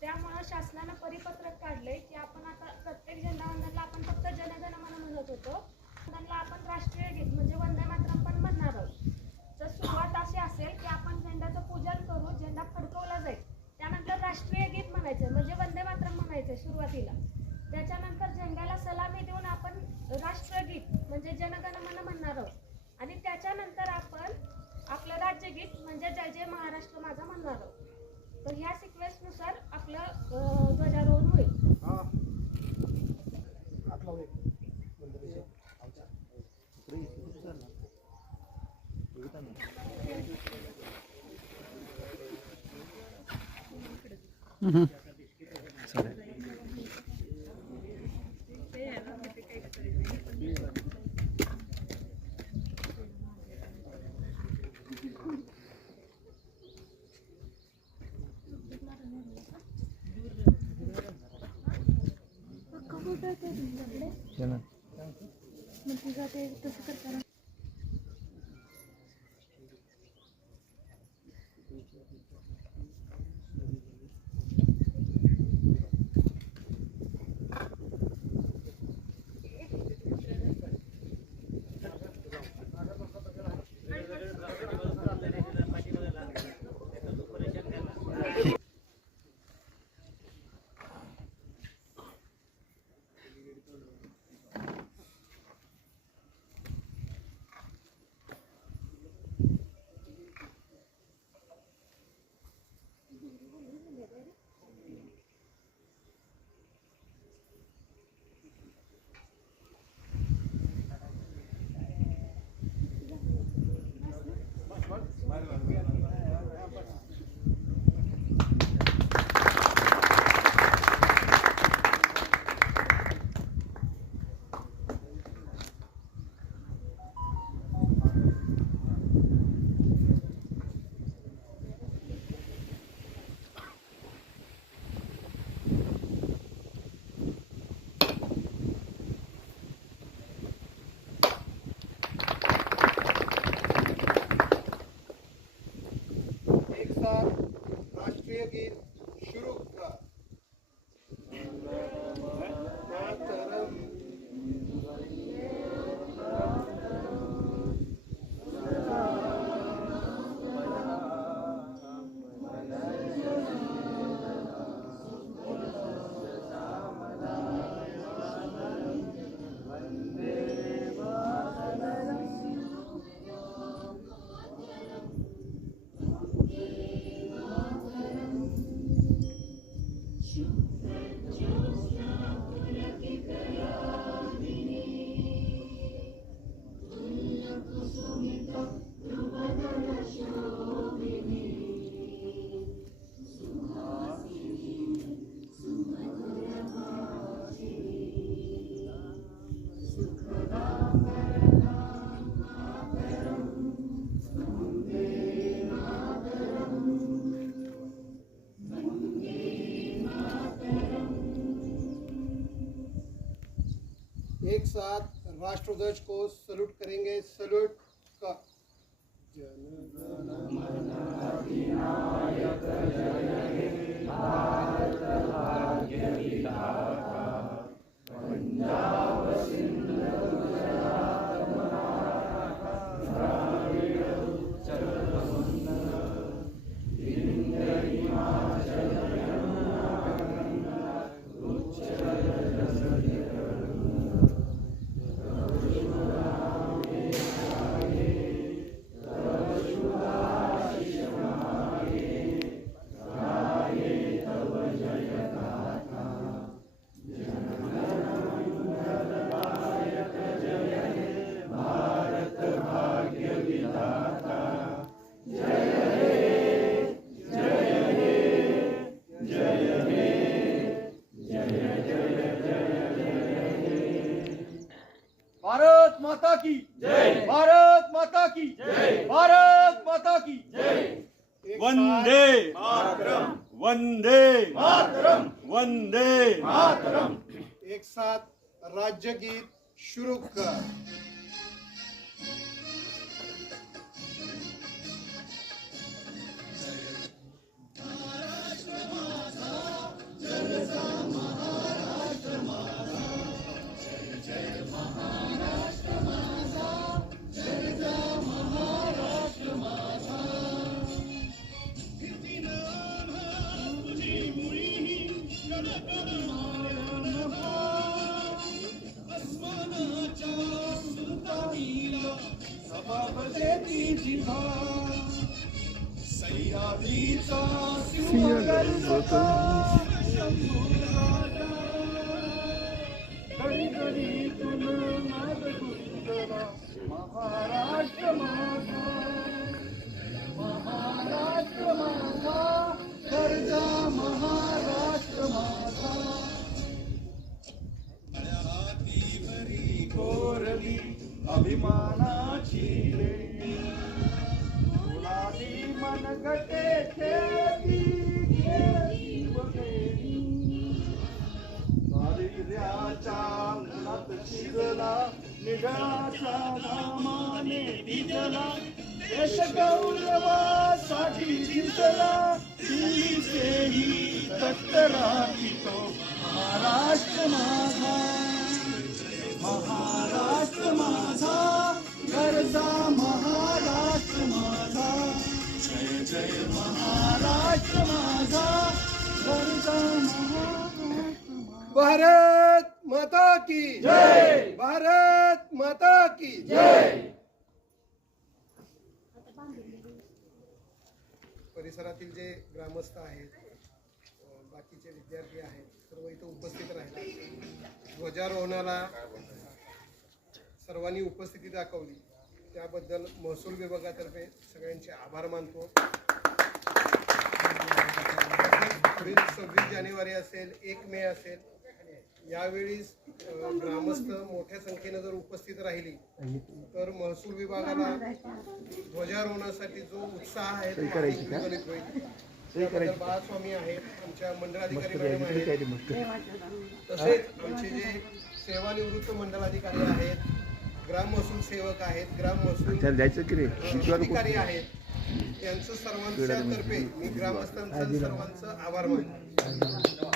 त्यामुळं शासनानं परिपत्रक काढलंय की आपण आता प्रत्येक झेंडावंदनला आपण फक्त जनगण मन म्हणत होतो, वंदनला आपण राष्ट्रीय गीत म्हणजे वंदे मातरम पण म्हणणार आहोत. तर सुरुवात अशी असेल की आपण झेंड्याचं पूजन करू, झेंडा फडकवला जाईल, त्यानंतर राष्ट्रीय गीत म्हणायचं म्हणजे वंदे मातरम म्हणायचं सुरुवातीला. त्याच्यानंतर झेंड्याला सलामी देऊन आपण राष्ट्रगीत म्हणजे जनगण मन म्हणणार आहोत आणि त्याच्यानंतर आपण आपलं राज्यगीत म्हणजे जय जय महाराष्ट्र माझा म्हणणार आहोत. तर ह्या सिक्वेन्सनुसार आपलं ध्वजारोहण होईल. तसं करताना राष्ट्रीय गीत शुरू कर. एक साथ राष्ट्रध्वज को सल्यूट करेंगे. सल्यूट का जनगण मन अधिनायक जय हे भारत भाग्य विधाता पंजाब सिंध गुजरात मराठा द्राविड उत्कल बंग विंध्य हिमाचल यमुना गंगा उच्चल जलधि भारत माता की जय. भारत माता की जय. भारत माता की जय. वंदे मातरम. वंदे मातरम. वंदे मातरम. एक साथ राज्य गीत शुरू कर. देती जिव्हा सह्याद्रीचा सिंह गर्जता शंभू राजा घडी घडीतून नाद गुंजला महाराष्ट्र माझा महाराष्ट्र माझा गरजा महाराष्ट्र माझा कोरली अभिमानाची रेणी फुलादी मनगटे खेळती खेळती वगैरी दारिद्र्याच्या उन्हात शिजला निघाचा घामाने भिजला देश गौरवासाठी झिजला दिल्लीचेही तटला तो महाराष्ट्र माझा महाराष्ट्र माझा गरजा महाराष्ट्र माझा जय जय महाराष्ट्र माझा गरजा महाराष्ट्र भारत माता की जय भारत माता की जय परिसरातील जे ग्रामस्थ आहेत बाकीचे विद्यार्थी आहेत सर्व इथं उपस्थित राहिला ध्वजारोहणाला सर्वांनी उपस्थिती दाखवली त्याबद्दल महसूल विभागातर्फे सगळ्यांचे आभार मानतो. पुढील 26 जानेवारी असेल 1 मे असेल यावेळी ग्रामस्थ मोठ्या संख्येने जर उपस्थित राहिली तर महसूल विभागाला ध्वजारोहणासाठी जो उत्साह आहे तो द्विगुणित होईल. त्याबद्दल बाळास्वामी आहेत आमच्या मंडळाधिकारी मॅडम आहेत तसेच आमचे जे सेवानिवृत्त मंडळाधिकारी आहेत ग्राम महसूल सेवक आहेत ग्राम महसूल अधिकारी आहेत त्यांचं सर्वांच्या तर्फे मी ग्रामस्थांचं सर्वांचं आभार मानतो.